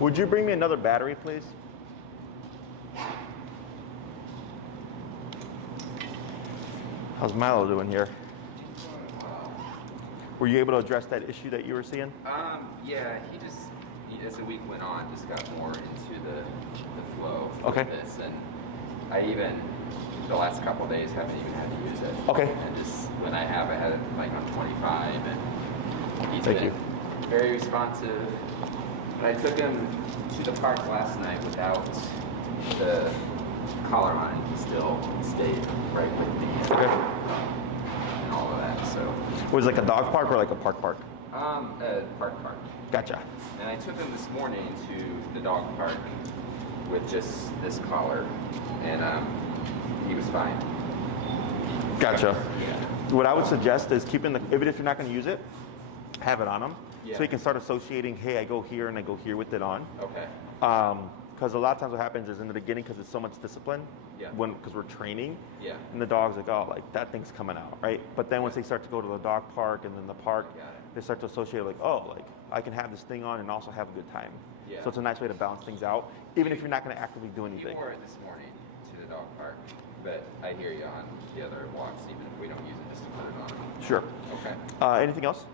Would you bring me another battery, please? How's Milo doing here? Were you able to address that issue that you were seeing? Yeah, as the week went on, just got more into the flow of Okay. this, and I even the last couple of days haven't even had to use it. Okay. And just when I have, I had it like on 25, and he's Thank been you. very responsive. But I took him to the park last night without the collar on, and he still stayed right with me. Okay. And all of that, so. Was it like a dog park or like a park? Park. Gotcha. And I took him this morning to the dog park with just this collar, and he was fine. Gotcha. Yeah. What I would suggest is even if you're not going to use it, have it on him. Yeah. So you can start associating, hey, I go here and I go here with it on. Okay. Because a lot of times what happens is in the beginning, because it's so much discipline, Yeah. because we're training, Yeah. and the dog's like, oh, like that thing's coming out, right? But then once they start to go to the dog park and then the park, Got it. they start to associate like, oh, like I can have this thing on and also have a good time. Yeah. So it's a nice way to balance things out, even if you're not going to actively do He anything. wore it this morning to the dog park, but I hear you on the other walks, even if we don't use it, just to put it on him. Sure. Okay. Anything else?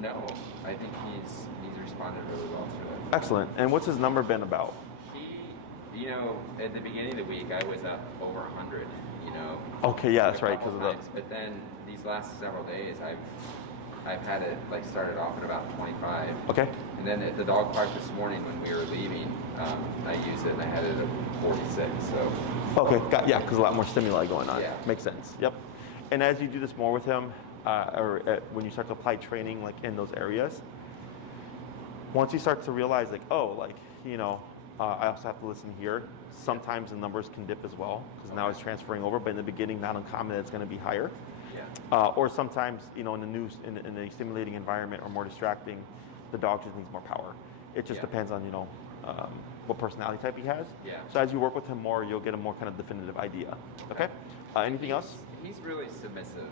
No, I think he's responded really well to it. Excellent. And what's his number been about? He, at the beginning of the week, I was up over 100, Okay, yeah, that's a right. couple Because times. But then these last several days, I've had it like started off at about 25. Okay. And then at the dog park this morning when we were leaving, I used it and I had it at 46. So. Okay, because a lot more stimuli going on. Yeah. Makes sense. Yep. And as you do this more with him, when you start to apply training like in those areas, once you start to realize like, oh, like, I also have to listen here. Sometimes the numbers can dip as well because now it's transferring over, but in the beginning, not uncommon that it's going to be higher. Yeah. Or sometimes, in a stimulating environment or more distracting, the dog just needs more power. It just Yeah. depends on, what personality type he has. Yeah. So as you work with him more, you'll get a more kind of definitive idea. Okay? Anything else? He's really submissive,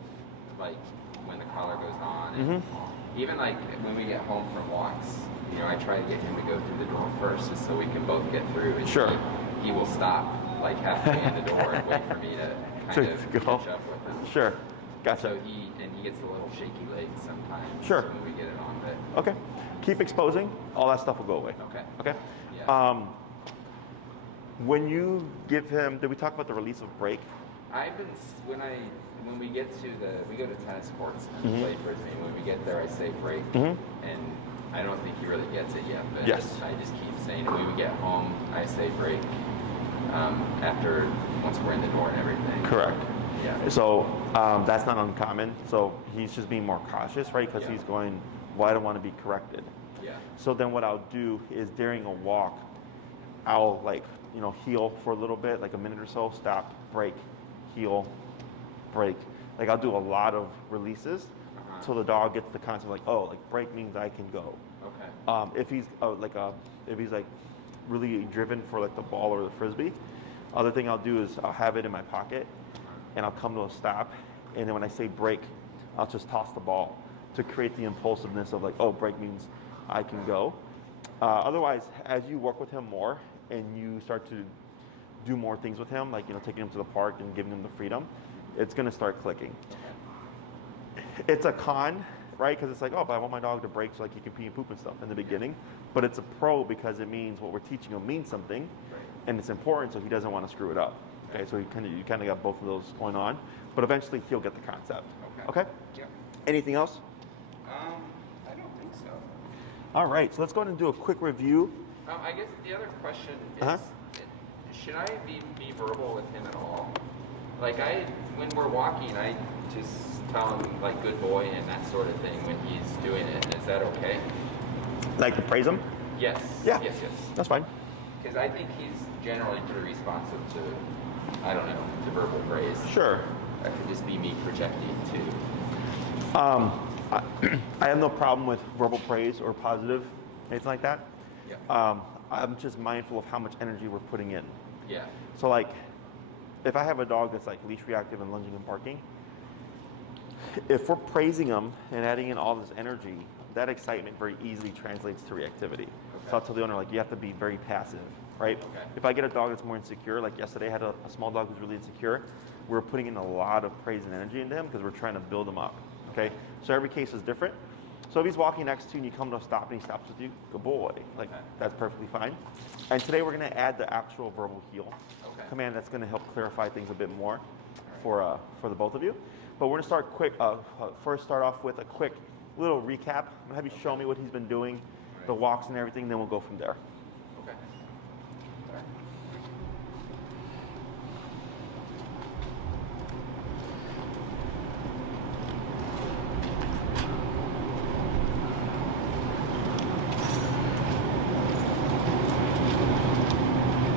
like when the collar goes on. And even like when we get home from walks, I try to get him to go through the door first just so we can both get through. And Sure. He will stop like halfway in the door and wait for me to kind of go. catch up with him. Sure. Gotcha. So he gets a little shaky legs sometimes. Sure. When we get it on, but Okay. Keep exposing. All that stuff will go away. okay. Okay? Yeah. When you give him, did we talk about the release of break? I've been when we get to we go to tennis courts and play frisbee. When we get there, I say break, and I don't think he really gets it yet. But Yes. I just keep saying it. When we get home, I say break. Once we're in the door and everything. Correct. Yeah. So that's not uncommon. So he's just being more cautious, right? Because Yeah. he's going, well, I don't want to be corrected. Yeah. So then what I'll do is during a walk, I'll heel for a little bit, like a minute or so, stop, break, heel, break. Like I'll do a lot of releases till the dog gets the concept like, oh, like break means I can go. Okay. If he's really driven for like the ball or the frisbee, other thing I'll do is I'll have it in my pocket and I'll come to a stop, and then when I say break, I'll just toss the ball to create the impulsiveness of like, oh, break means I can go. Otherwise, as you work with him more and you start to do more things with him, like taking him to the park and giving him the freedom, it's going to start clicking. It's a con, right? Because it's like, oh, but I want my dog to break so like he can pee and poop and stuff in the beginning. But it's a pro because it means what we're teaching him means something, and it's important, so he doesn't want to screw it up. Okay, so you kind of got both of those going on, but eventually he'll get the concept. Okay. Yep. Anything else? I don't think so. All right, so let's go ahead and do a quick review. I guess the other question is, should I be verbal with him at all? Like when we're walking, I just tell him like good boy and that sort of thing when he's doing it. Is that okay? Like to praise him? Yes. Yeah. Yes. That's fine. Because I think he's generally pretty responsive to, I don't know, to verbal praise. Sure. That could just be me projecting too. I have no problem with verbal praise or positive, anything like that. Yeah. I'm just mindful of how much energy we're putting in. Yeah. So like, if I have a dog that's like leash reactive and lunging and barking, if we're praising him and adding in all this energy, that excitement very easily translates to reactivity. So I'll tell the owner, like, you have to be very passive, right? Okay. If I get a dog that's more insecure, like yesterday I had a small dog who's really insecure, we're putting in a lot of praise and energy into him because we're trying to build him up, okay? So every case is different. So if he's walking next to you and you come to a stop and he stops with you, good boy, like that's perfectly fine. And today we're gonna add the actual verbal heel command that's gonna help clarify things a bit more for the both of you. But we're gonna start quick, first start off with a quick little recap. I'm gonna have you show me what he's been doing, the walks and everything, then we'll go from there. Okay. All right.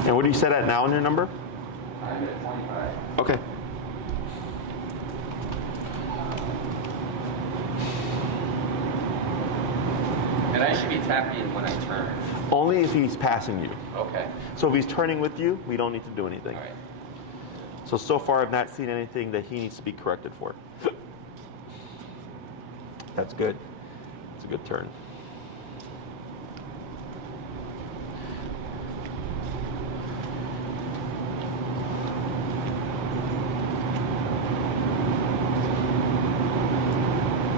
And what do you set at now in your number? I'm at 25. Okay. And I should be tapping when I turn. Only if he's passing you. Okay. So if he's turning with you, we don't need to do anything. All right. So far I've not seen anything that he needs to be corrected for. That's good. It's a good turn.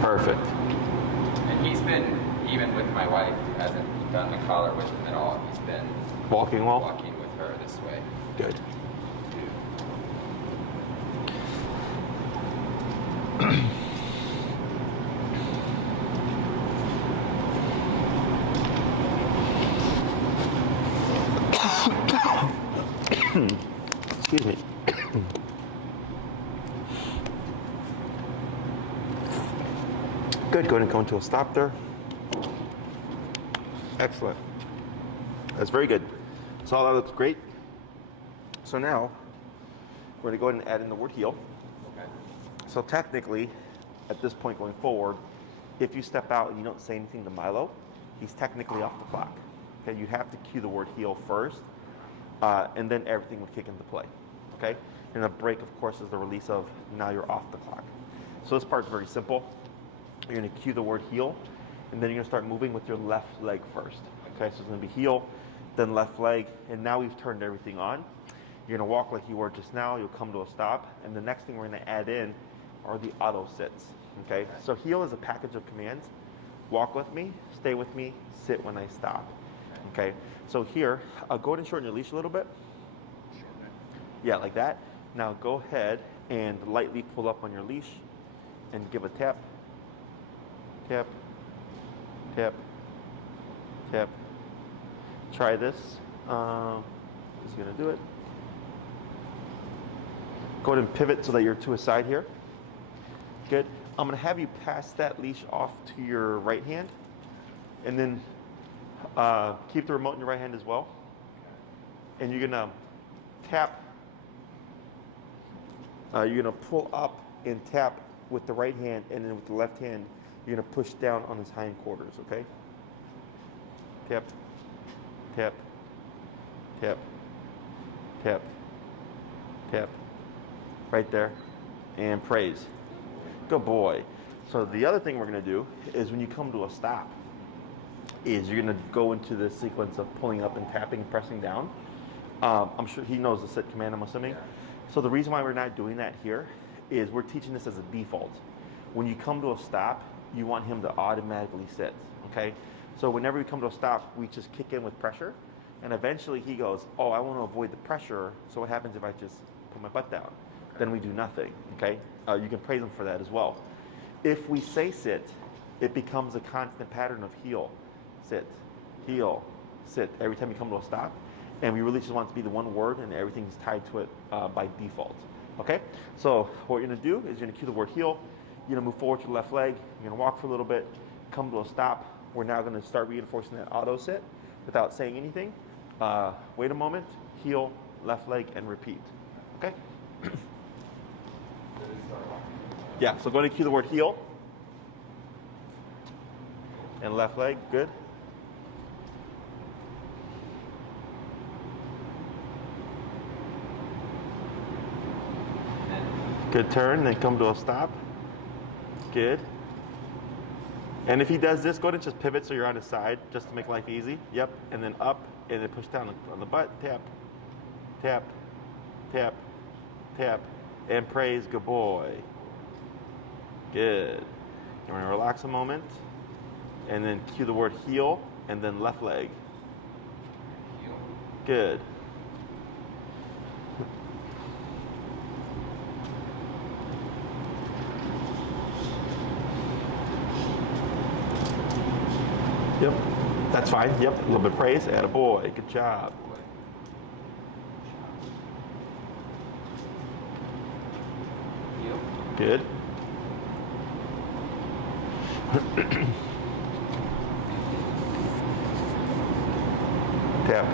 Perfect. And he's been, even with my wife, who hasn't done the collar with him at all, he's been Walking well? walking with her this way. Good. Excuse me. Good, go ahead and go into a stop there. Excellent. That's very good. So all that looks great. So now, we're gonna go ahead and add in the word heel. Okay. So technically, at this point going forward, if you step out and you don't say anything to Milo, he's technically off the clock. Okay, you have to cue the word heel first, and then everything will kick into play. Okay, and a break, of course, is the release of now you're off the clock. So this part's very simple. You're gonna cue the word heel, and then you're gonna start moving with your left leg first. Okay, so it's gonna be heel, then left leg, and now we've turned everything on. You're gonna walk like you were just now, you'll come to a stop, and the next thing we're gonna add in are the auto sits. Okay, so heel is a package of commands. Walk with me, stay with me, sit when I stop. Okay, so here, go ahead and shorten your leash a little bit. Yeah, like that. Now go ahead and lightly pull up on your leash and give a tap. Tap, tap, tap. Try this. Is gonna do it. Go ahead and pivot so that you're to a side here. Good. I'm gonna have you pass that leash off to your right hand, and then keep the remote in your right hand as well. And you're gonna tap. You're gonna pull up and tap with the right hand, and then with the left hand, you're gonna push down on his hindquarters. Okay. Tap, tap, tap, tap, tap. Right there, and praise. Good boy. So the other thing we're gonna do is when you come to a stop, is you're gonna go into this sequence of pulling up and tapping, pressing down. I'm sure he knows the sit command, I'm assuming. Yeah. So the reason why we're not doing that here is we're teaching this as a default. When you come to a stop, you want him to automatically sit, okay? So whenever we come to a stop, we just kick in with pressure, and eventually he goes, oh, I want to avoid the pressure, so what happens if I just put my butt down? Then we do nothing, okay? You can praise him for that as well. If we say sit, it becomes a constant pattern of heel, sit, heel, sit, every time you come to a stop, and we really just want it to be the one word, and everything's tied to it by default, okay? So what you're gonna do is you're gonna cue the word heel, you're gonna move forward to the left leg, you're gonna walk for a little bit, come to a stop. We're now gonna start reinforcing that auto sit without saying anything. Wait a moment, heel, left leg, and repeat, okay? Yeah, so go ahead and cue the word heel. And left leg, good. Good turn, then come to a stop. Good. And if he does this, go ahead and just pivot so you're on his side, just to make life easy. Yep, and then up, and then push down on the butt. Tap, tap, tap, tap, and praise. Good boy. Good. You're gonna relax a moment, and then cue the word heel, and then left leg. Heel. Good. Yep, that's fine. Yep, a little bit of praise. Attaboy. Good job. Boy. Heel. Good. Tap,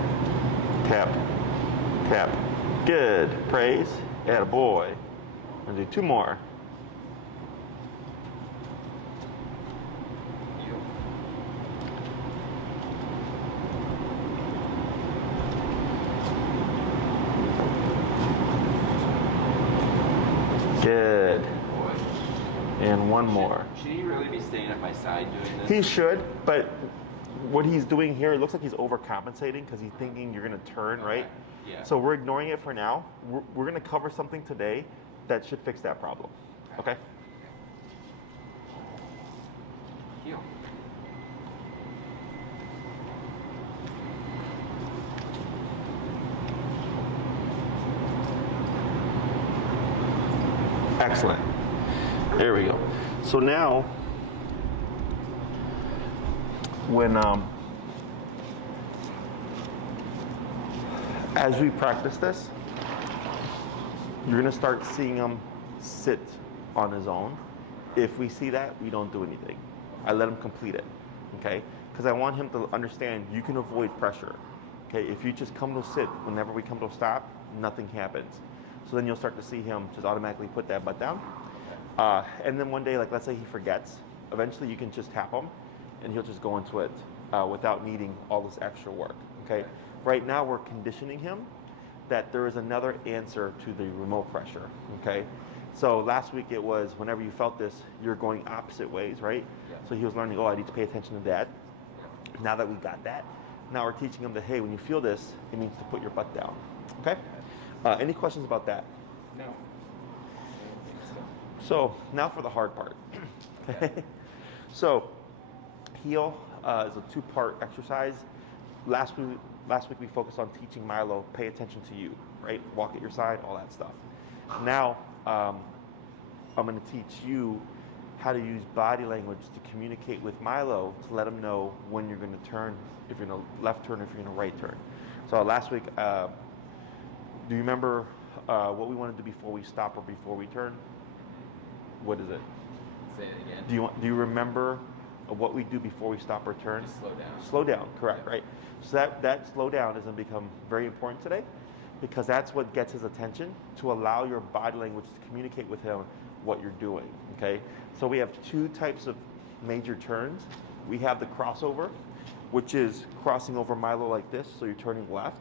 tap, tap. Good. Praise. Attaboy. I'm gonna do 2 more. Heel. Good. Boy. And 1 more. Should he really be staying at my side doing this? He should, but what he's doing here, it looks like he's overcompensating because he's thinking you're going to turn, right? Yeah. So we're ignoring it for now. We're going to cover something today that should fix that problem. Okay? Heel. Excellent. There we go. So now, when as we practice this, you're gonna start seeing him sit on his own. If we see that, we don't do anything. I let him complete it, okay? Because I want him to understand you can avoid pressure, okay? If you just come to sit whenever we come to a stop, nothing happens. So then you'll start to see him just automatically put that butt down. And then one day, like let's say he forgets, eventually you can just tap him and he'll just go into it without needing all this extra work, okay? Right now we're conditioning him that there is another answer to the remote pressure, okay? So last week it was whenever you felt this, you're going opposite ways, right? Yeah. So he was learning, oh, I need to pay attention to that. Now that we got that, now we're teaching him that, hey, when you feel this, it means to put your butt down, okay? Any questions about that? No. So now for the hard part. So heel is a 2-part exercise. Last week we focused on teaching Milo, pay attention to you, right? Walk at your side, all that stuff. Now I'm going to teach you how to use body language to communicate with Milo to let him know when you're going to turn, if you're going to left turn, if you're going to right turn. So last week, do you remember what we want to do before we stop or before we turn? What is it? Say it again. Do you remember what we do before we stop or turn? Just slow down. Slow down, correct, right? So that slow down is going to become very important today because that's what gets his attention to allow your body language to communicate with him what you're doing, okay? So we have 2 types of major turns. We have the crossover, which is crossing over Milo like this, so you're turning left.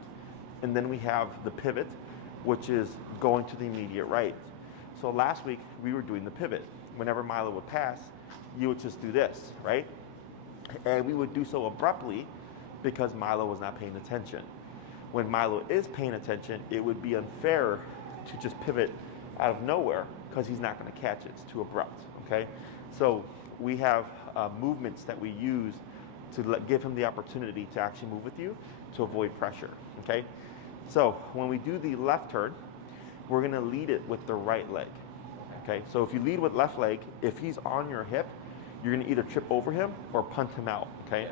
And then we have the pivot, which is going to the immediate right. So last week, we were doing the pivot. Whenever Milo would pass, you would just do this, right? And we would do so abruptly because Milo was not paying attention. When Milo is paying attention, it would be unfair to just pivot out of nowhere because he's not going to catch it. It's too abrupt, okay? So we have movements that we use to give him the opportunity to actually move with you to avoid pressure, okay? So when we do the left turn, we're going to lead it with the right leg, okay? So if you lead with left leg, if he's on your hip, you're going to either trip over him or punt him out, okay? Yeah.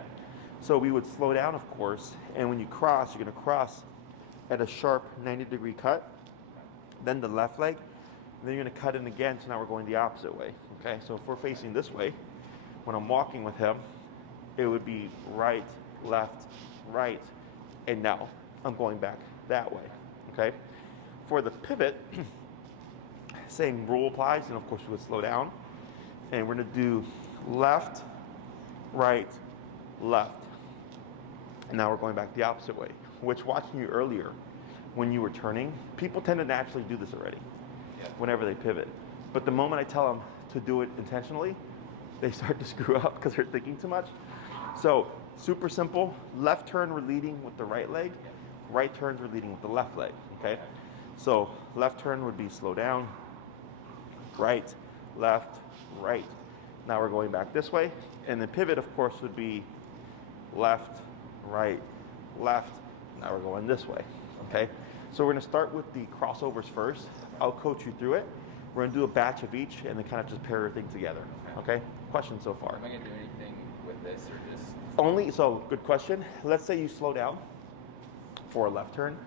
So we would slow down, of course, and when you cross, you're going to cross at a sharp 90-degree cut, then the left leg, and then you're going to cut in again, so now we're going the opposite way, okay? So if we're facing this way, when I'm walking with him, it would be right, left, right, and now I'm going back that way, okay? For the pivot, same rule applies, and of course we would slow down, and we're going to do left, right, left. And now we're going back the opposite way, which watching you earlier, when you were turning, people tend to naturally do this already, Yeah. whenever they pivot. But the moment I tell them to do it intentionally, they start to screw up because they're thinking too much. So super simple. Left turn, we're leading with the right leg. Right turns, we're leading with the left leg. Okay. So left turn would be slow down. Right, left, right. Now we're going back this way. And the pivot, of course, would be left, right, left. Now we're going this way. Okay. So we're going to start with the crossovers first. I'll coach you through it. We're going to do a batch of each and then kind of just pair everything together. Okay? Questions so far? Am I going to do anything with this or just? So good question. Let's say you slow down for a left turn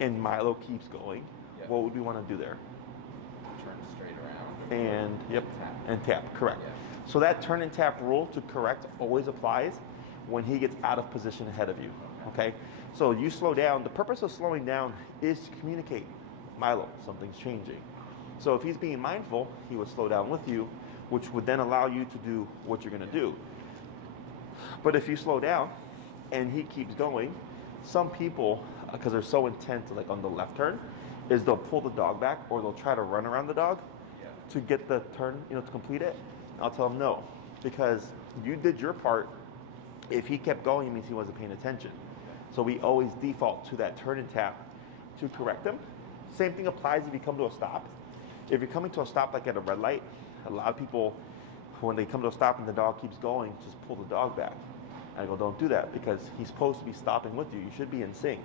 and Milo keeps going. Yep. What would we want to do there? Turn straight around. And, yep, tap. and tap, correct. Yeah. So that turn and tap rule to correct always applies when he gets out of position ahead of you. Okay? So you slow down. The purpose of slowing down is to communicate. Milo, something's changing. So if he's being mindful, he would slow down with you, which would then allow you to do what you're going to do. But if you slow down and he keeps going, some people, because they're so intent like on the left turn, is they'll pull the dog back or they'll try to run around the dog to get the turn, to complete it. I'll tell them no, because you did your part. If he kept going, it means he wasn't paying attention. So we always default to that turn and tap to correct them. Same thing applies if you come to a stop. If you're coming to a stop like at a red light, a lot of people, when they come to a stop and the dog keeps going, just pull the dog back. I go, don't do that because he's supposed to be stopping with you. You should be in sync.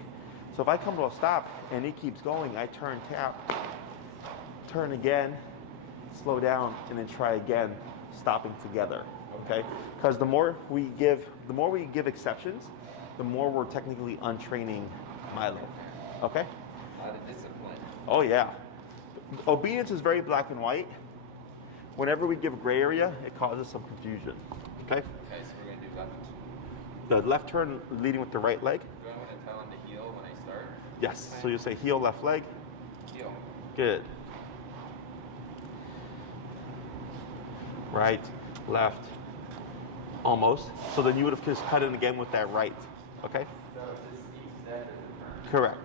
So if I come to a stop and he keeps going, I turn, tap, turn again, slow down, and then try again, stopping together. Okay? Because the more we give exceptions, the more we're technically untraining Milo. Okay? A lot of discipline. Oh yeah. Obedience is very black and white. Whenever we give gray area, it causes some confusion. Okay? Okay, so we're going to do left. The left turn leading with the right leg. Do I want to tell him to heel when I start? Yes. So you say heel, left leg. Heel. Good. Right, left, almost. So then you would have just cut in again with that right. Okay? So just each step is a turn. Correct.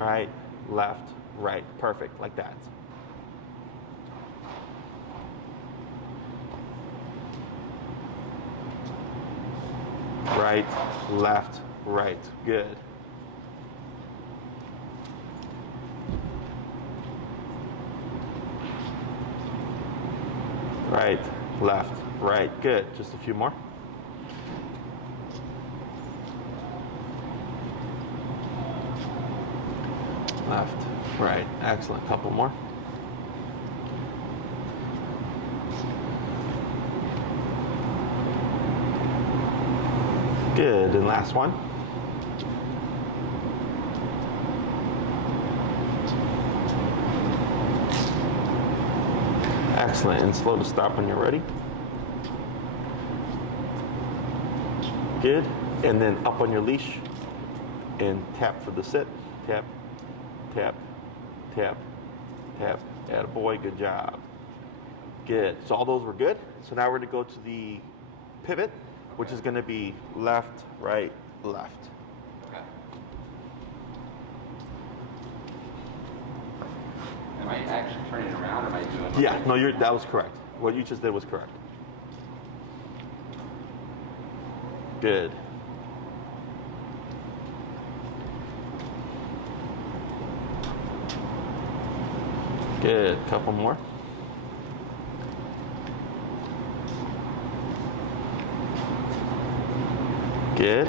Right, left, right. Perfect, like that. Right, left, right. Good. Right, left, right. Good. Just a few more. Left, right. Excellent. Couple more. Good. And last one. Excellent. And slow to stop when you're ready. Good. And then up on your leash and tap for the sit. Tap, tap, tap, tap. Attaboy, good job. Good. So all those were good. So now we're going to go to the pivot, which is going to be left, right, left. Okay. Am I actually turning around or am I doing? Yeah, no, that was correct. What you just did was correct. Good. Good. Couple more. Good.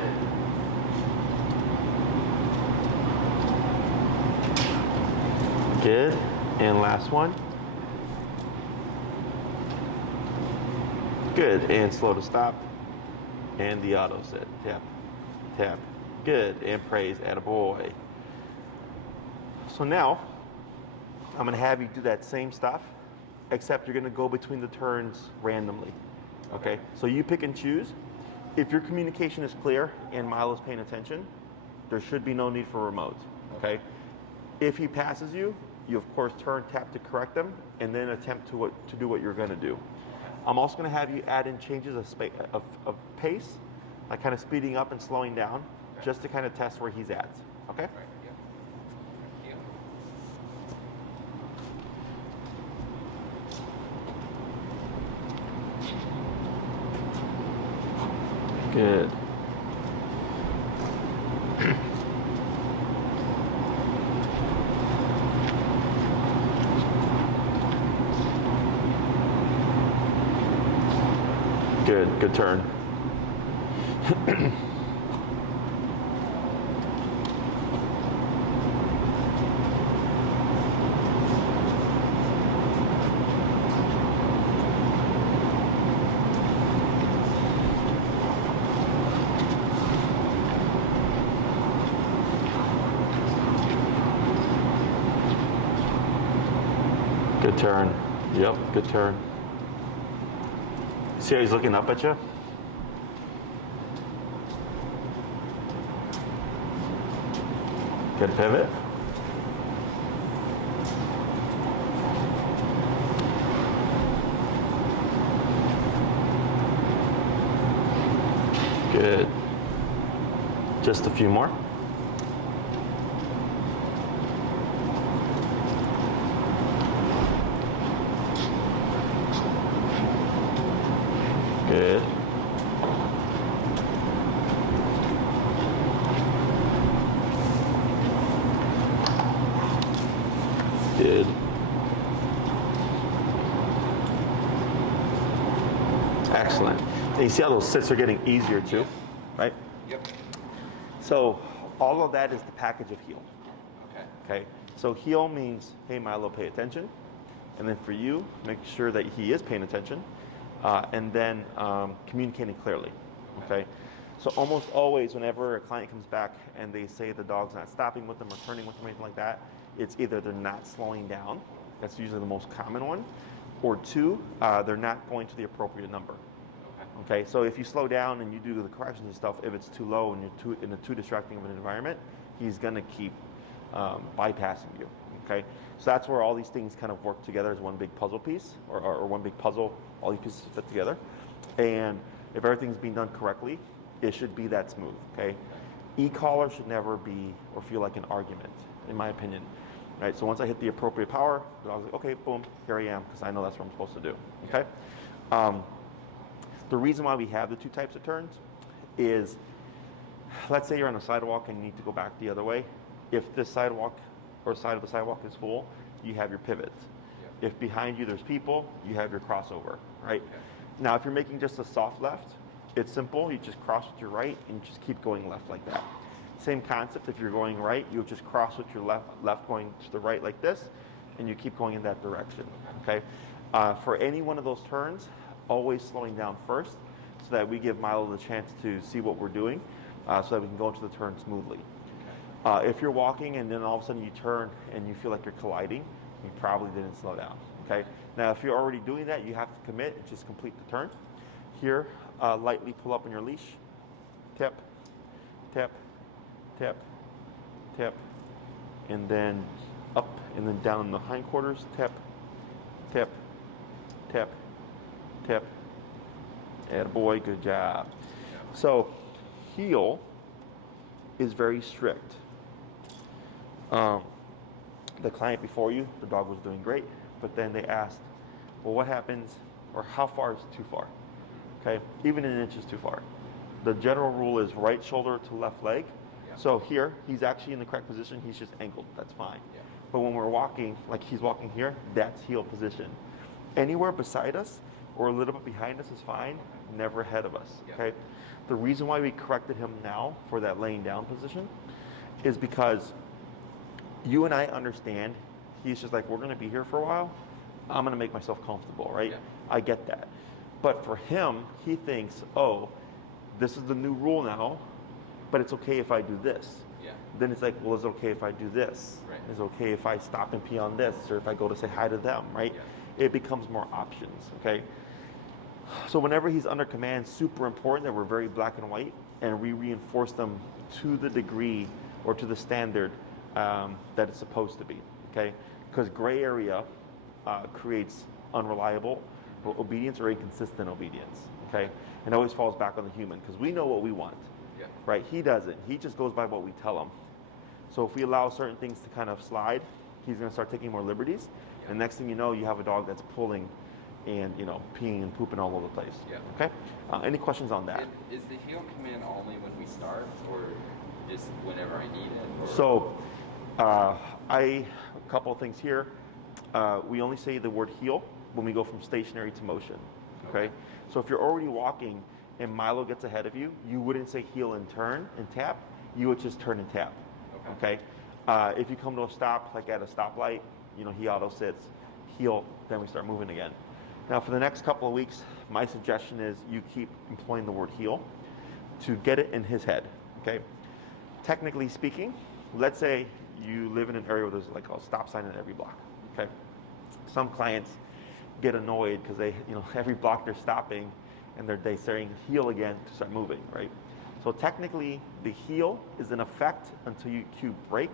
Good. And last one. Good. And slow to stop. And the auto sit. Tap. Tap. Good. And praise. Attaboy. So now, I'm going to have you do that same stuff, except you're going to go between the turns randomly. Okay? So you pick and choose. If your communication is clear and Milo's paying attention, there should be no need for a remote. Okay? If he passes you, you of course turn, tap to correct them, and then attempt to do what you're going to do. I'm also going to have you add in changes of pace, like kind of speeding up and slowing down, just to kind of test where he's at. Okay? Right, yeah. Good. Good. Good turn. Good turn. Yep, good turn. See how he's looking up at you? Good pivot. Good. Just a few more. Good. Good. Excellent. And you see how those sits are getting easier too, right? Yep. So all of that is the package of heel. Okay. Okay. So heel means, hey Milo, pay attention. And then for you, make sure that he is paying attention. And then communicating clearly. Okay. So almost always, whenever a client comes back and they say the dog's not stopping with them or turning with them or anything like that, it's either they're not slowing down. That's usually the most common one. Or two, they're not going to the appropriate number. Okay. So if you slow down and you do the corrections and stuff, if it's too low and you're in a too distracting of an environment, he's going to keep bypassing you. Okay. So that's where all these things kind of work together as one big puzzle piece, or one big puzzle. All these pieces fit together, and if everything's being done correctly, it should be that smooth. Okay. E-collar should never be or feel like an argument, in my opinion. Right. So once I hit the appropriate power, I was like, okay, boom, here I am, because I know that's what I'm supposed to do. Okay. The reason why we have the two types of turns is, let's say you're on a sidewalk and you need to go back the other way. If this sidewalk or side of the sidewalk is full, you have your pivot. Yeah. If behind you there's people, you have your crossover, right? Okay. Now, if you're making just a soft left, it's simple. You just cross with your right and just keep going left like that. Same concept. If you're going right, you just cross with your left going to the right like this, and you keep going in that direction. Okay. For any one of those turns, always slowing down first, so that we give Milo the chance to see what we're doing, so that we can go into the turn smoothly. If you're walking and then all of a sudden you turn and you feel like you're colliding, you probably didn't slow down. Okay. Now, if you're already doing that, you have to commit and just complete the turn. Here, lightly pull up on your leash. Tip, tip, tip, tip, and then up and then down in the hindquarters. Tip, tip, tip, tip. Attaboy, good job. So, heel is very strict. The client before you, the dog was doing great, but then they asked, well, what happens, or how far is too far? Okay, even an inch is too far. The general rule is right shoulder to left leg. Yeah. So here, he's actually in the correct position, he's just angled, that's fine. Yeah. But when we're walking, like he's walking here, that's heel position. Anywhere beside us or a little bit behind us is fine, never ahead of us, okay? The reason why we corrected him now for that laying down position is because you and I understand he's just like, we're gonna be here for a while, I'm gonna make myself comfortable, right? Yeah. I get that. But for him, he thinks, oh, this is the new rule now, but it's okay if I do this. Yeah. Then it's like, well, is it okay if I do this? Right. Is it okay if I stop and pee on this, or if I go to say hi to them, right? Yeah. It becomes more options, okay? So whenever he's under command, super important that we're very black and white, and we reinforce them to the degree or to the standard that it's supposed to be, okay? Because gray area creates unreliable obedience or inconsistent obedience, okay? And it always falls back on the human, because we know what we want, right? He doesn't. He just goes by what we tell him. So if we allow certain things to kind of slide, he's going to start taking more liberties. And next thing you know, you have a dog that's pulling and peeing and pooping all over the place. Yeah. Okay. Any questions on that? Is the heel command only when we start, or just whenever I need it? Or? So, a couple of things here. We only say the word heel when we go from stationary to motion. Okay. So if you're already walking and Milo gets ahead of you, you wouldn't say heel and turn and tap. You would just turn and tap. Okay. If you come to a stop, like at a stoplight, he auto sits, heel, then we start moving again. Now for the next couple of weeks, my suggestion is you keep employing the word heel to get it in his head. Okay. Technically speaking, let's say you live in an area where there's like a stop sign in every block. Okay. Some clients get annoyed because they, every block they're stopping and they're saying heel again to start moving, right? So technically, the heel is in effect until you cue brake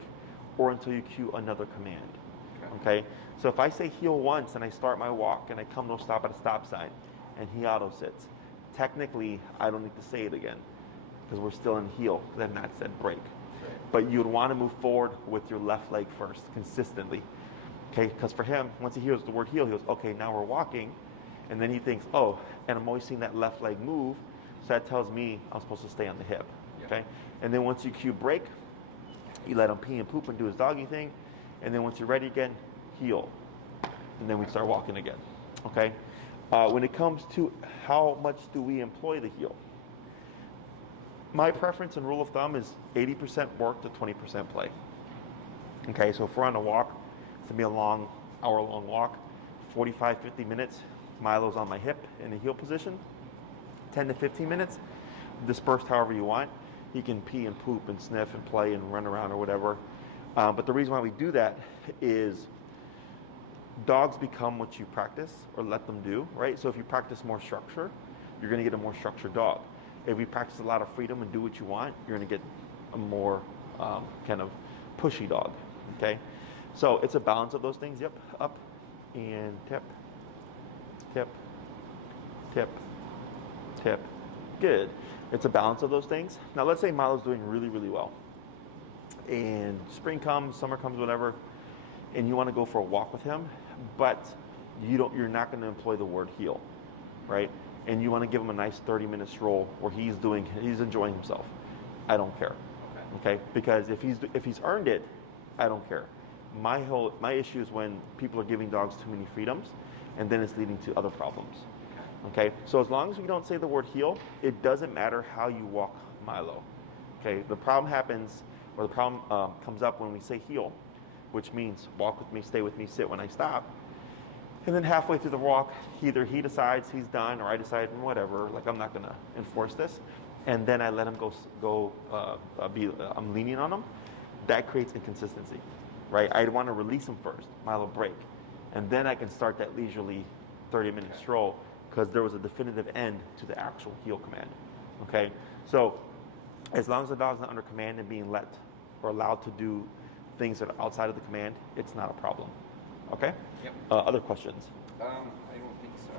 or until you cue another command. Okay? So if I say heel once and I start my walk and I come to a stop at a stop sign and he auto sits, technically I don't need to say it again because we're still in heel because I've not said brake. But you'd want to move forward with your left leg first consistently. Okay? Because for him, once he hears the word heel, he goes, okay, now we're walking. And then he thinks, oh, and I'm always seeing that left leg move. So that tells me I'm supposed to stay on the hip, okay? And then once you cue brake, you let him pee and poop and do his doggy thing. And then once you're ready again, heel. And then we start walking again, okay? When it comes to how much do we employ the heel, my preference and rule of thumb is 80% work to 20% play. Okay, so if we're on a walk, it's gonna be a long, hour-long walk, 45, 50 minutes, Milo's on my hip in a heel position. 10 to 15 minutes, dispersed however you want. He can pee and poop and sniff and play and run around or whatever. But the reason why we do that is dogs become what you practice or let them do, right? So if you practice more structure, you're gonna get a more structured dog. If we practice a lot of freedom and do what you want, you're gonna get a more kind of pushy dog, okay? So it's a balance of those things, yep, up and tip, tip, tip, tip. Good. It's a balance of those things. Now let's say Milo's doing really, really well. And spring comes, summer comes, whatever, and you want to go for a walk with him, but you're not going to employ the word heel, right? And you want to give him a nice 30-minute stroll where he's enjoying himself. I don't care. Okay? Because if he's earned it, I don't care. My issue is when people are giving dogs too many freedoms and then it's leading to other problems. Okay, so as long as we don't say the word heel, it doesn't matter how you walk Milo. Okay, the problem happens, or the problem comes up when we say heel, which means walk with me, stay with me, sit when I stop. And then halfway through the walk, either he decides he's done or I decide whatever, like I'm not gonna enforce this. And then I let him I'm leaning on him. That creates inconsistency, right? I'd want to release him first, Milo break. And then I can start that leisurely 30-minute stroll, because there was a definitive end to the actual heel command, okay? So as long as the dog's not under command and being let or allowed to do things that are outside of the command, it's not a problem, okay? Yep. Other questions? I don't think so.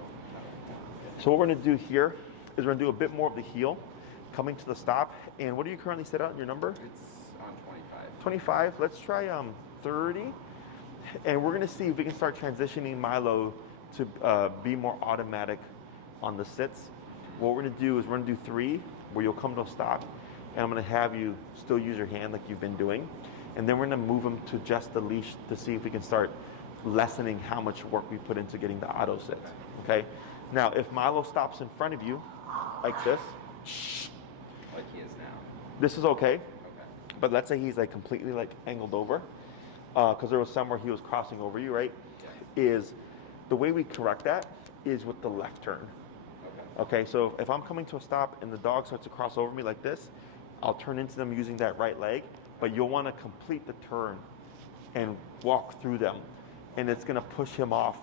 So what we're gonna do here is we're gonna do a bit more of the heel, coming to the stop. And what are you currently set out, your number? It's on 25. 25, let's try 30. And we're gonna see if we can start transitioning Milo to be more automatic on the sits. What we're gonna do is we're gonna do 3, where you'll come to a stop, and I'm gonna have you still use your hand like you've been doing. And then we're gonna move him to just the leash to see if we can start lessening how much work we put into getting the auto sit, okay? Now, if Milo stops in front of you, like this, Like he is now. this is okay. Okay. But let's say he's like completely like angled over, because there was somewhere he was crossing over you, right? Yeah. Is the way we correct that is with the left turn. Okay, so if I'm coming to a stop and the dog starts to cross over me like this, I'll turn into them using that right leg, but you'll want to complete the turn and walk through them. And it's going to push him off,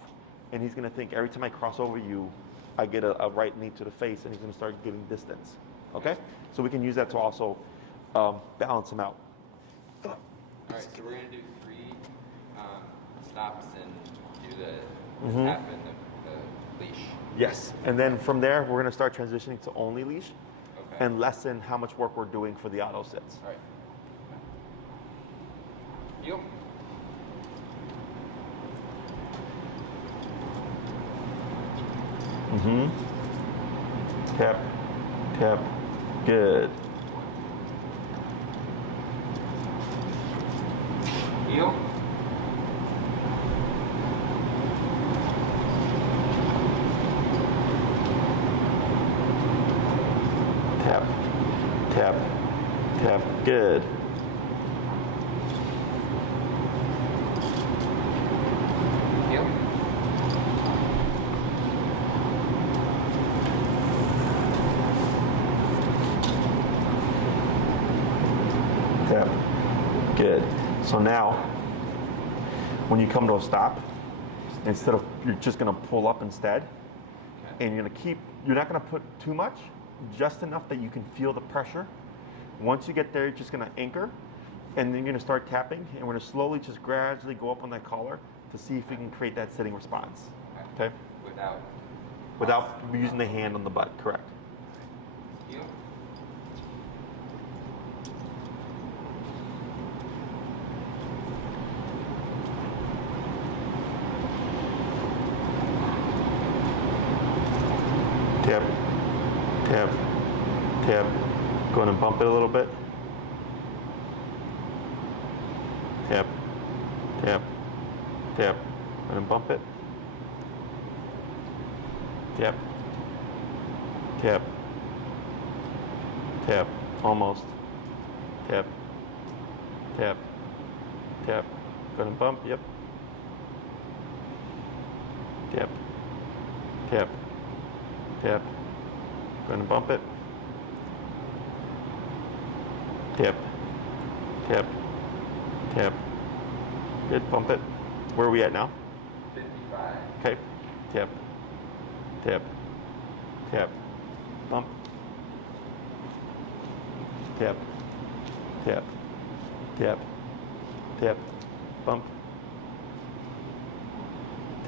and he's going to think every time I cross over you, I get a right knee to the face, and he's going to start getting distance. Okay? So we can use that to also balance him out. All right, so we're going to do 3 stops and do the tap and the leash. Yes, and then from there, we're going to start transitioning to only leash Okay. and lessen how much work we're doing for the auto sits. All right. Heel. Tap, tap, good. Heel. Tap, tap, tap, good. Heel. Tap, good. So now, when you come to a stop, instead of, you're just gonna pull up instead, and you're not gonna put too much, just enough that you can feel the pressure. Once you get there, you're just gonna anchor, and then you're gonna start tapping, and we're gonna slowly, just gradually go up on that collar to see if we can create that sitting response. Okay? Without using the hand on the butt, correct. Heel. Tap, tap, tap. Go ahead and bump it a little bit. Tap, tap, tap. Go ahead and bump it. Tap, tap, tap. Almost. Tap, tap, tap. Go ahead and bump. Yep. Tap, tap, tap. Go ahead and bump it. Tap, tap, tap. Good, bump it. Where are we at now? 55. Okay. Tap, tap, tap. Bump. Tap, tap, tap, tap. Bump.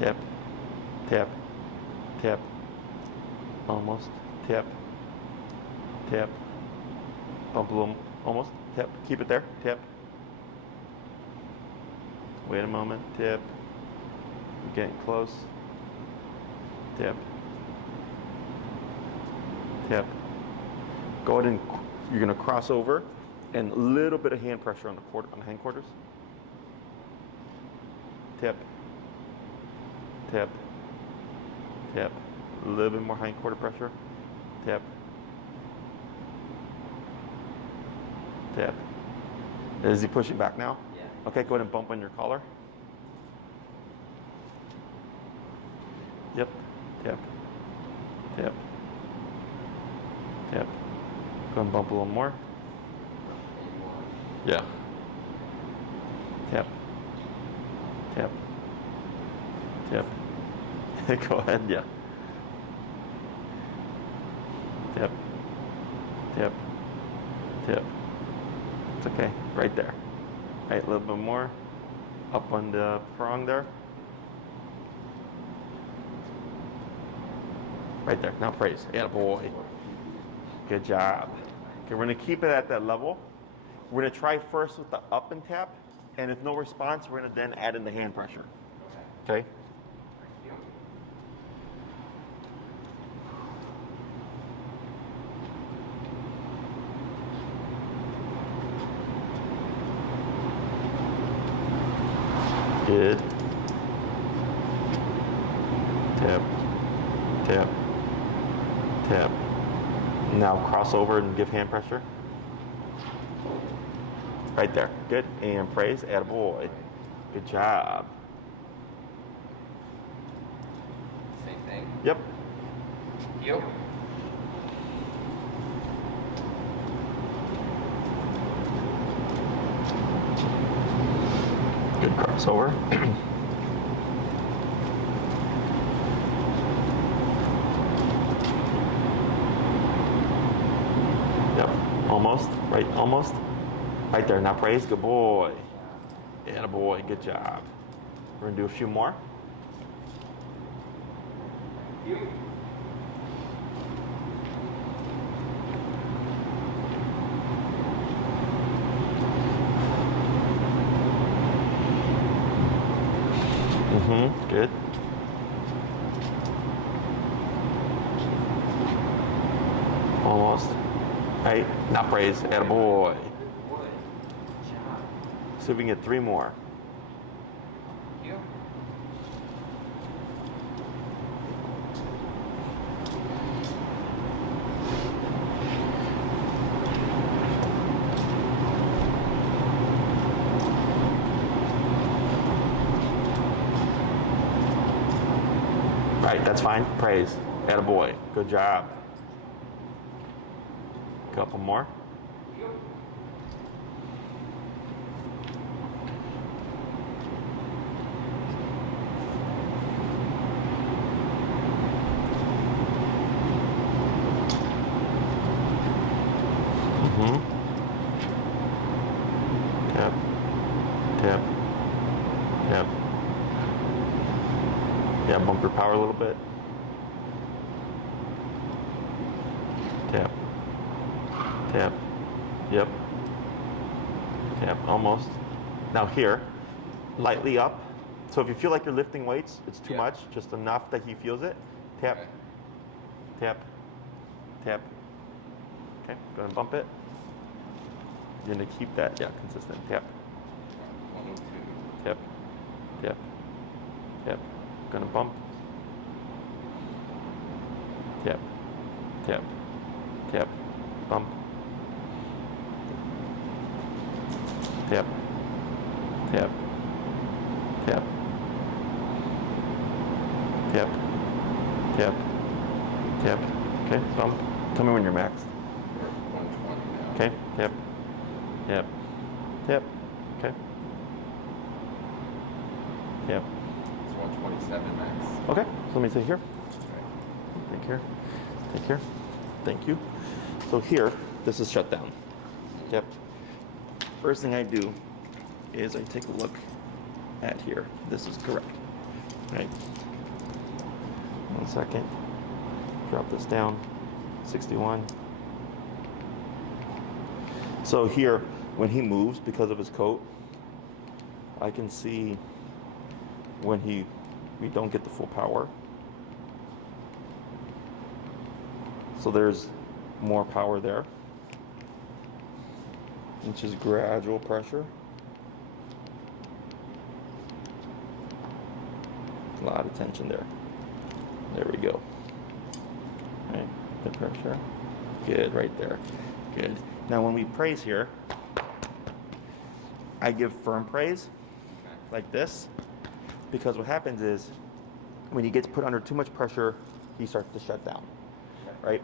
Tap, tap, tap. Almost. Tap, tap. Bump a little. Almost. Tap. Keep it there. Tap. Wait a moment. Tap. We're getting close. Tap. Tap. Go ahead and you're gonna cross over, and a little bit of hand pressure on the hand quarters. Tap. Tap. Tap. A little bit more hind quarter pressure. Tap. Tap. Is he pushing back now? Yeah. Okay, go ahead and bump on your collar. Yep. Tap. Tap. Tap. Go ahead and bump a little more. Yeah. Tap. Tap. Tap. Go ahead, yeah. Tap. Tap. Tap. It's okay. Right there. Right, a little bit more. Up on the prong there. Right there. Now praise. Attaboy. Good job. Okay, we're going to keep it at that level. We're going to try first with the up and tap. And if no response, we're going to then add in the hand pressure. Okay? Good. Tap, tap, tap. Now cross over and give hand pressure. Right there. Good. And praise. Attaboy. Good job. Same thing. Yep. Heel. Good crossover. Yep. Almost. Right. Almost. Right there. Now praise. Good boy. Attaboy. Good job. We're going to do a few more. Heel. Good. Almost. Right, now praise, attaboy. Good boy. Good job. See if we can get 3 more. You. Right, that's fine. Praise. Attaboy. Good job. Couple more. Tap. Tap. Tap. Yeah, bump your power a little bit. Tap. Tap. Yep. Tap. Almost. Now here, lightly up. So if you feel like you're lifting weights, it's too much, just enough that he feels it. Tap. Okay. Tap. Tap. Okay, go ahead and bump it. You're gonna keep that, consistent. Tap. 102. Tap. Tap. Tap. Gonna bump. Tap. Tap. Tap. Bump. Tap. Tap. Tap. Tap. Tap. Tap. Okay, bump. Tell me when you're maxed. We're at 120 now. Okay, tap. Tap. Tap. Okay. Tap. It's 127 max. Okay, so let me say here. Okay. Take care. Take care. Thank you. So here, this is shut down. Yep. First thing I do is I take a look at here. This is correct. Right. 1 second. Drop this down. 61. So here, when he moves because of his coat, I can see when we don't get the full power. So there's more power there, which is gradual pressure. A lot of tension there. There we go. Right, the pressure. Good, right there. Good. Now when we praise here, I give firm praise, like this, because what happens is when he gets put under too much pressure, he starts to shut down, right?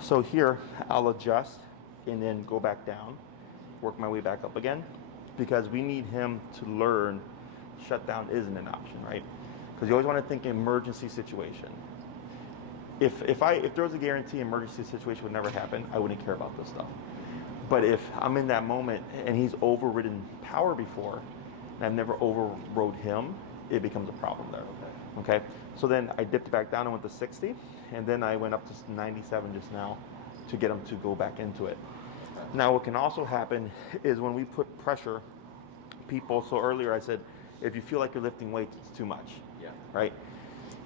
So here, I'll adjust and then go back down, work my way back up again, because we need him to learn shutdown isn't an option, right? Because you always want to think emergency situation. If there was a guarantee emergency situation would never happen, I wouldn't care about this stuff. But if I'm in that moment and he's overridden power before, and I've never overrode him, it becomes a problem there. Okay? So then I dipped back down and went to 60, and then I went up to 97 just now to get him to go back into it. Now what can also happen is when we put pressure, people, so earlier I said, if you feel like you're lifting weights, it's too much. Yeah. Right?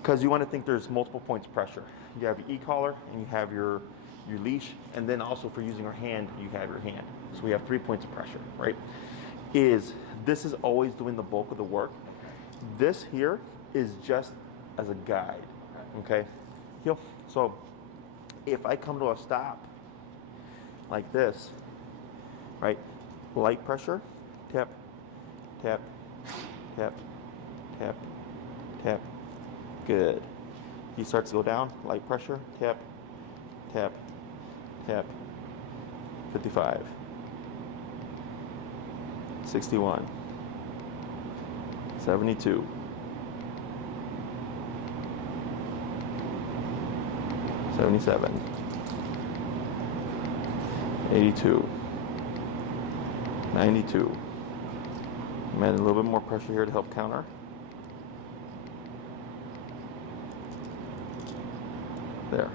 Because you want to think there's multiple points of pressure. You have your e-collar and you have your leash, and then also for using your hand, you have your hand. So we have 3 points of pressure, right? This is always doing the bulk of the work. This here is just as a guide, okay? So if I come to a stop like this, right? Light pressure, tap, tap, tap, tap, tap. Good. He starts to go down, light pressure, tap, tap, tap. 55. 61. 72. 77. 82. 92. Man, a little bit more pressure here to help counter. There.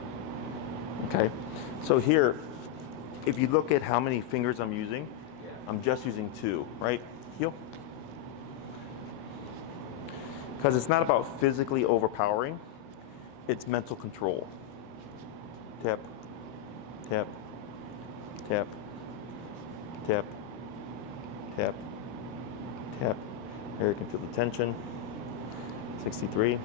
Okay. So here, if you look at how many fingers I'm using, I'm just using 2, right? Heel. Because it's not about physically overpowering, it's mental control. Tap, tap, tap, tap, tap, tap. Here you can feel the tension. 63.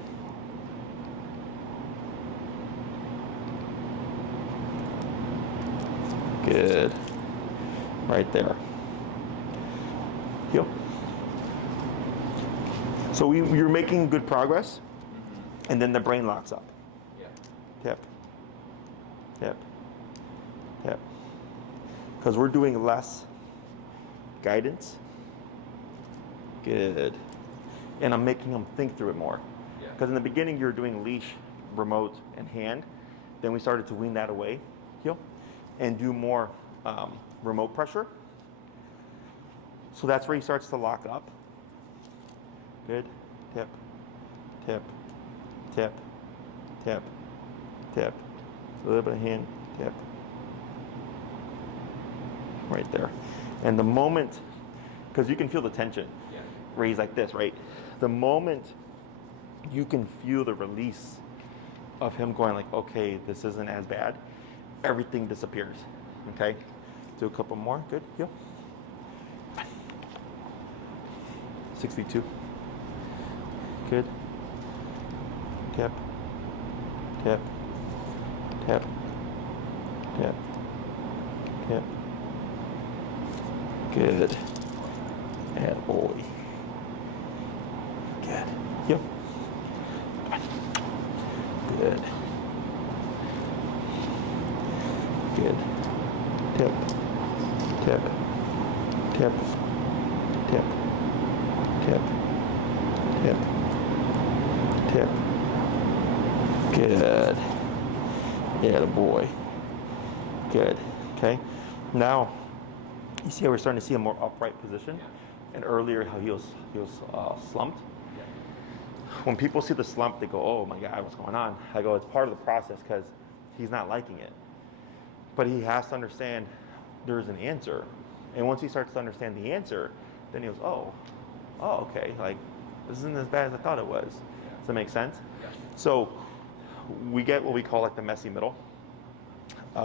Good. Right there. Heel. So you're making good progress, and then the brain locks up. Yeah. Tap, tap, tap. Because we're doing less guidance. Good. And I'm making them think through it more. Yeah. Because in the beginning, you're doing leash, remote, and hand. Then we started to wean that away, heel, and do more remote pressure. So that's where he starts to lock up. Good. Tap, tap, tap, tap, tap. A little bit of hand, tap. Right there. And the moment, because you can feel the tension, Yeah. raise like this, right? The moment you can feel the release of him going like, okay, this isn't as bad, everything disappears, okay? Do a couple more, good, heel. 62. Good. Tap, tap, tap, tap, tap. Good. Attaboy. Good. Yep. Good. Good. Tap, tap, tap, tap, tap, tap, tap. Good. Attaboy. Good. Okay. Now, you see how we're starting to see a more upright position? Yeah. And earlier how he was slumped. Yeah. When people see the slump, they go, oh my God, what's going on? I go, it's part of the process because he's not liking it. But he has to understand there's an answer. And once he starts to understand the answer, then he goes, oh, okay, like this isn't as bad as I thought it was. Yeah. Does that make sense? Yeah. So we get what we call like the messy middle.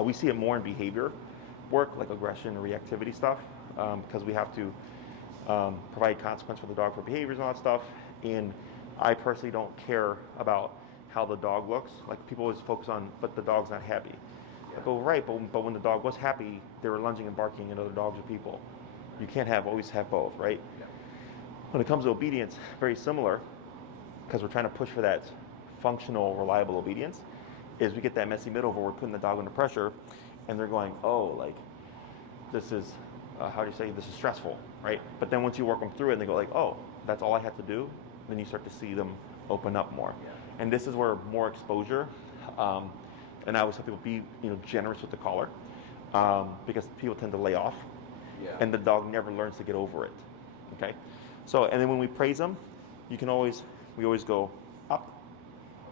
We see it more in behavior work, like aggression and reactivity stuff, because we have to provide consequence for the dog for behaviors and all that stuff. And I personally don't care about how the dog looks. Like people always focus on, but the dog's not happy. Yeah. I go, right, but when the dog was happy, they were lunging and barking at other dogs or people. You can't always have both, right? Yeah. When it comes to obedience, very similar, because we're trying to push for that functional, reliable obedience, is we get that messy middle where we're putting the dog under pressure, and they're going, oh, like, this is, how do you say, this is stressful, right? But then once you work them through it, and they go like, oh, that's all I have to do, then you start to see them open up more. Yeah. And this is where more exposure, and I always tell people be generous with the collar, because people tend to lay off, Yeah. and the dog never learns to get over it. Okay, so and then when we praise them, we always go up,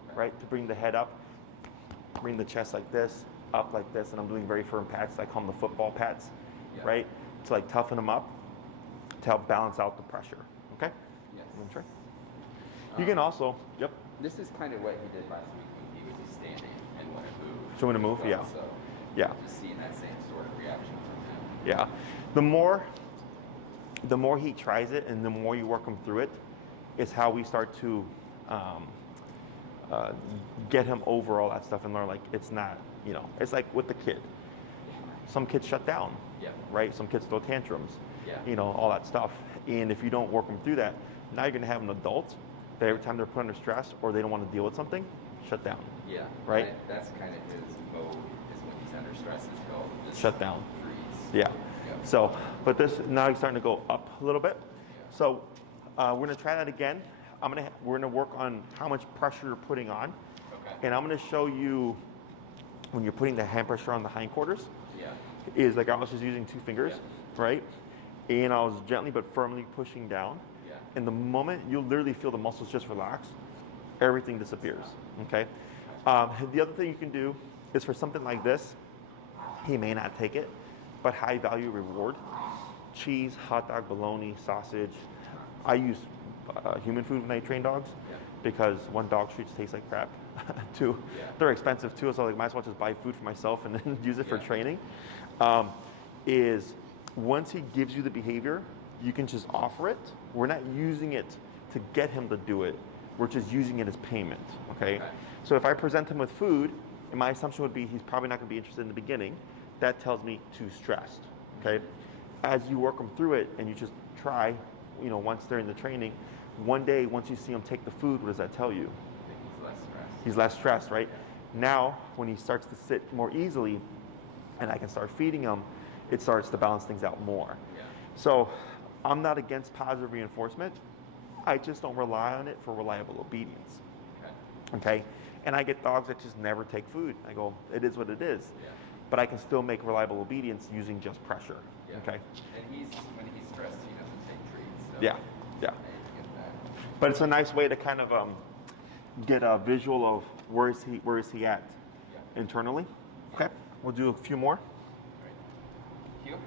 Okay. right, to bring the head up, bring the chest like this, up like this, and I'm doing very firm pats. I call them the football pats, Yeah. right, to like toughen them up, to help balance out the pressure. Okay, Yes. you want to try? You can also, yep. This is kind of what he did last week when he was just standing and when it moved. So when it moved, as well, yeah. So Yeah. just seeing that same sort of reaction from him. Yeah, the more he tries it, and the more you work him through it, is how we start to get him over all that stuff and learn like it's not, it's like with the kid. Some kids shut down, Yeah. right? Some kids throw tantrums, Yeah. all that stuff. And if you don't work them through that, now you're gonna have an adult that every time they're put under stress or they don't want to deal with something, shut down, Yeah. Right. That's kind of his mode is when he's under stress is go just shut down. freeze. Yeah. Yeah. So, but this now he's starting to go up a little bit. Yeah. So we're gonna try that again. We're gonna work on how much pressure you're putting on, Okay. and I'm gonna show you when you're putting the hand pressure on the hindquarters. Yeah. Is like I was just using 2 fingers, right? And I was gently but firmly pushing down. Yeah. And the moment you'll literally feel the muscles just relax, everything disappears. Okay. The other thing you can do is for something like this, he may not take it, but high value reward: cheese, hot dog, bologna, sausage. I use human food when I train dogs Yeah. because one dog treats taste like crap. too. Yeah. They're expensive too, so like might as well just buy food for myself and then use it for Yeah. training. Is once he gives you the behavior, you can just offer it. We're not using it to get him to do it. We're just using it as payment, okay? So if I present him with food, and my assumption would be he's probably not gonna be interested in the beginning, that tells me too stressed, okay? As you work him through it and you just try, you know, once they're in the training, one day, once you see him take the food, what does that tell you? He's less stressed. He's less stressed, right? Now, when he starts to sit more easily and I can start feeding him, it starts to balance things out more. Yeah. So I'm not against positive reinforcement. I just don't rely on it for reliable obedience. Okay? And I get dogs that just never take food. I go, it is what it is. Yeah. But I can still make reliable obedience using just pressure. Yeah. Okay? And when he's stressed, he doesn't take treats. So Yeah. Yeah. I get that. But it's a nice way to kind of get a visual of where is he at Yeah. internally. Okay? We'll do a few more. Right. Heel.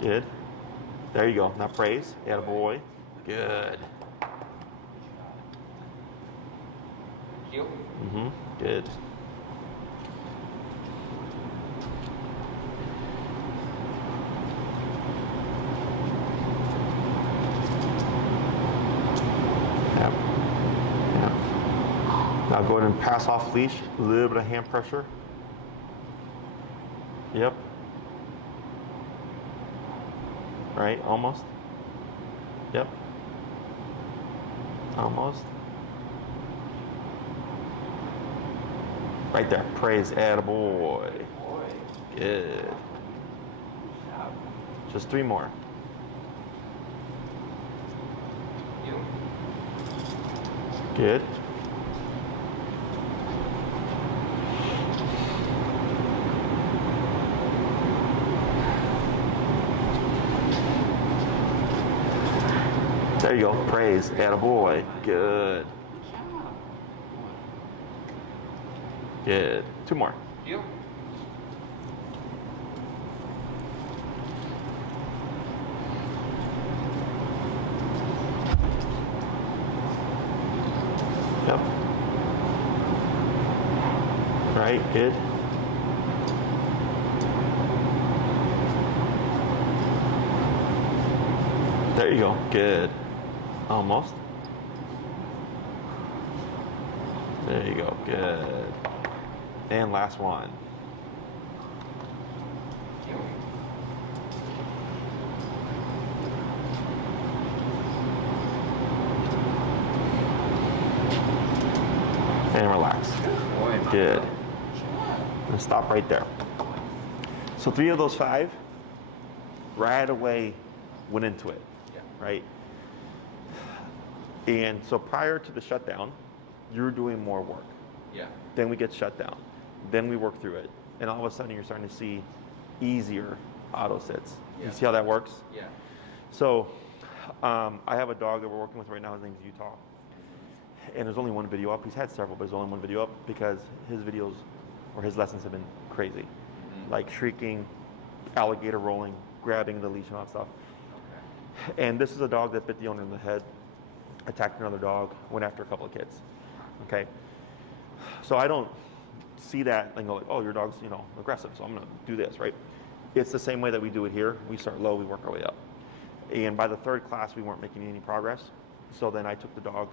Good. There you go. Now praise. Attaboy. Good. Heel. Mm-hmm. Good. Yep. Yep. Now go ahead and pass off leash. A little bit of hand pressure. Yep. Right, almost. Yep. Almost. Right there. Praise. Attaboy. Good. Just 3 more. Heel. Good. There you go. Praise. Attaboy. Good. Good. 2 more. Heel. Yep. Right. Good. There you go. Good. Almost. There you go. Good. And last one. Heel. And relax. Boy. Good. And stop right there. So 3 of those 5 right away went into it, Yeah. right? And so prior to the shutdown, you're doing more work. Yeah. Then we get shut down. Then we work through it. And all of a sudden you're starting to see easier auto sits. Yeah. You see how that works? Yeah. So I have a dog that we're working with right now. His name's Utah. And there's only one video up. He's had several, but there's only one video up because his videos or his lessons have been crazy. Mm-hmm. Like shrieking, alligator rolling, grabbing the leash and all that stuff. Okay. And this is a dog that bit the owner in the head, attacked another dog, went after a couple of kids. Okay? So I don't see that and go like, oh, your dog's, you know, aggressive, so I'm gonna do this, right? It's the same way that we do it here. We start low, we work our way up. And by the 3rd class, we weren't making any progress. So then I took the dog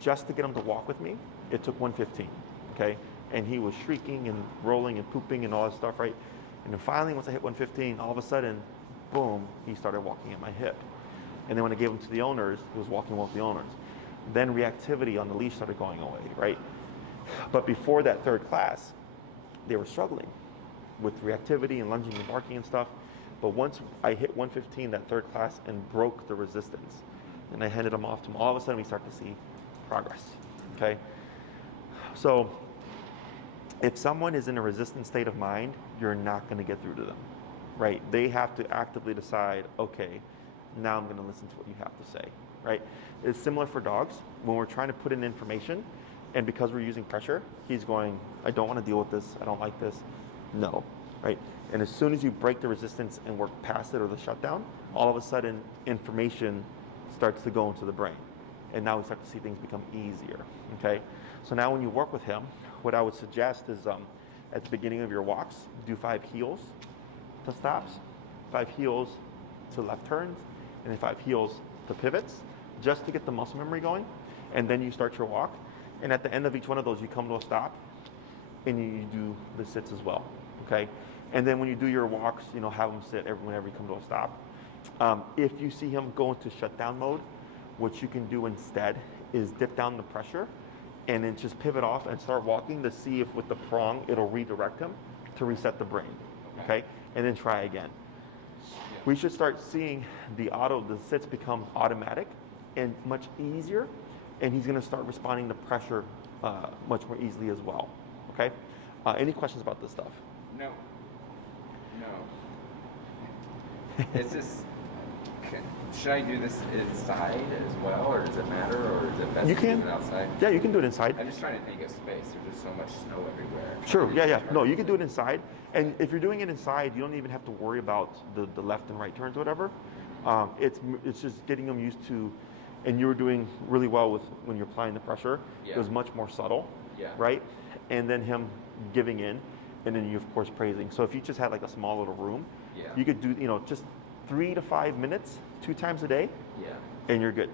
just to get him to walk with me. It took 115, okay? And he was shrieking and rolling and pooping and all that stuff, right? And then finally, once I hit 115, all of a sudden, boom, he started walking at my hip. And then when I gave him to the owners, he was walking well with the owners. Then reactivity on the leash started going away, right? But before that 3rd class, they were struggling with reactivity and lunging and barking and stuff. But once I hit 115, that 3rd class, and broke the resistance, and I handed them off to him, all of a sudden we start to see progress, okay? So if someone is in a resistant state of mind, you're not gonna get through to them, right? They have to actively decide, okay, now I'm gonna listen to what you have to say, right? It's similar for dogs. When we're trying to put in information, and because we're using pressure, he's going, I don't wanna deal with this, I don't like this, no, right? And as soon as you break the resistance and work past it or the shutdown, all of a sudden information starts to go into the brain. And now we start to see things become easier, okay? So now when you work with him, what I would suggest is at the beginning of your walks, do 5 heels to stops, 5 heels to left turns, and then 5 heels to pivots, just to get the muscle memory going. And then you start your walk. And at the end of each one of those, you come to a stop, and you do the sits as well, okay? And then when you do your walks, have him sit whenever you come to a stop. If you see him go into shutdown mode, what you can do instead is dip down the pressure and then just pivot off and start walking to see if with the prong, it'll redirect him to reset the brain, okay? And then try again. We should start seeing the sits become automatic and much easier, and he's gonna start responding to pressure much more easily as well, okay? Any questions about this stuff? No. It's just, should I do this inside as well, or does it matter, or is it best to do it outside? Yeah, you can do it inside. I'm just trying to think of space. There's just so much snow everywhere. Sure, yeah. No, you can do it inside. And if you're doing it inside, you don't even have to worry about the left and right turns or whatever. It's just getting them used to, and you were doing really well with when you're applying the pressure. Yeah. It was much more subtle, right? And then him giving in, and then you, of course, praising. So if you just had like a small little room, you could do, just 3 to 5 minutes, 2 times a day, and you're good,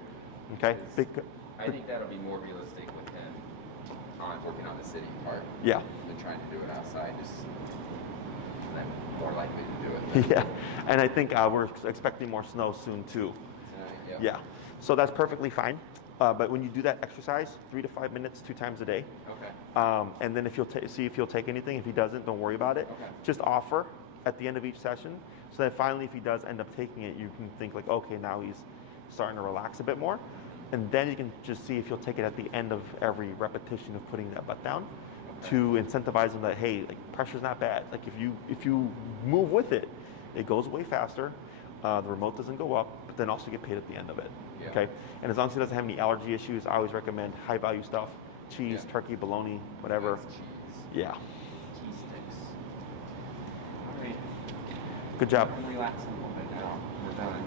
okay? I think that'll be more realistic with him working on the city part Yeah. than trying to do it outside. I'm more likely to do it. Yeah, and I think we're expecting more snow soon too. Yeah, so that's perfectly fine. But when you do that exercise, 3 to 5 minutes, 2 times a day. Okay. And then if you'll see if he'll take anything. If he doesn't, don't worry about it. Okay. Just offer at the end of each session. So that finally, if he does end up taking it, you can think like, okay, now he's starting to relax a bit more. And then you can just see if he'll take it at the end of every repetition of putting that butt down to incentivize him that, hey, like pressure's not bad. Like if you move with it, it goes away faster. The remote doesn't go up, but then also get paid at the end of it. Yeah. Okay. And as long as he doesn't have any allergy issues, I always recommend high value stuff: cheese, turkey, bologna, whatever. That's cheese. Yeah. Cheese sticks. All right. Good job. I'm relaxing a little bit now. We're done.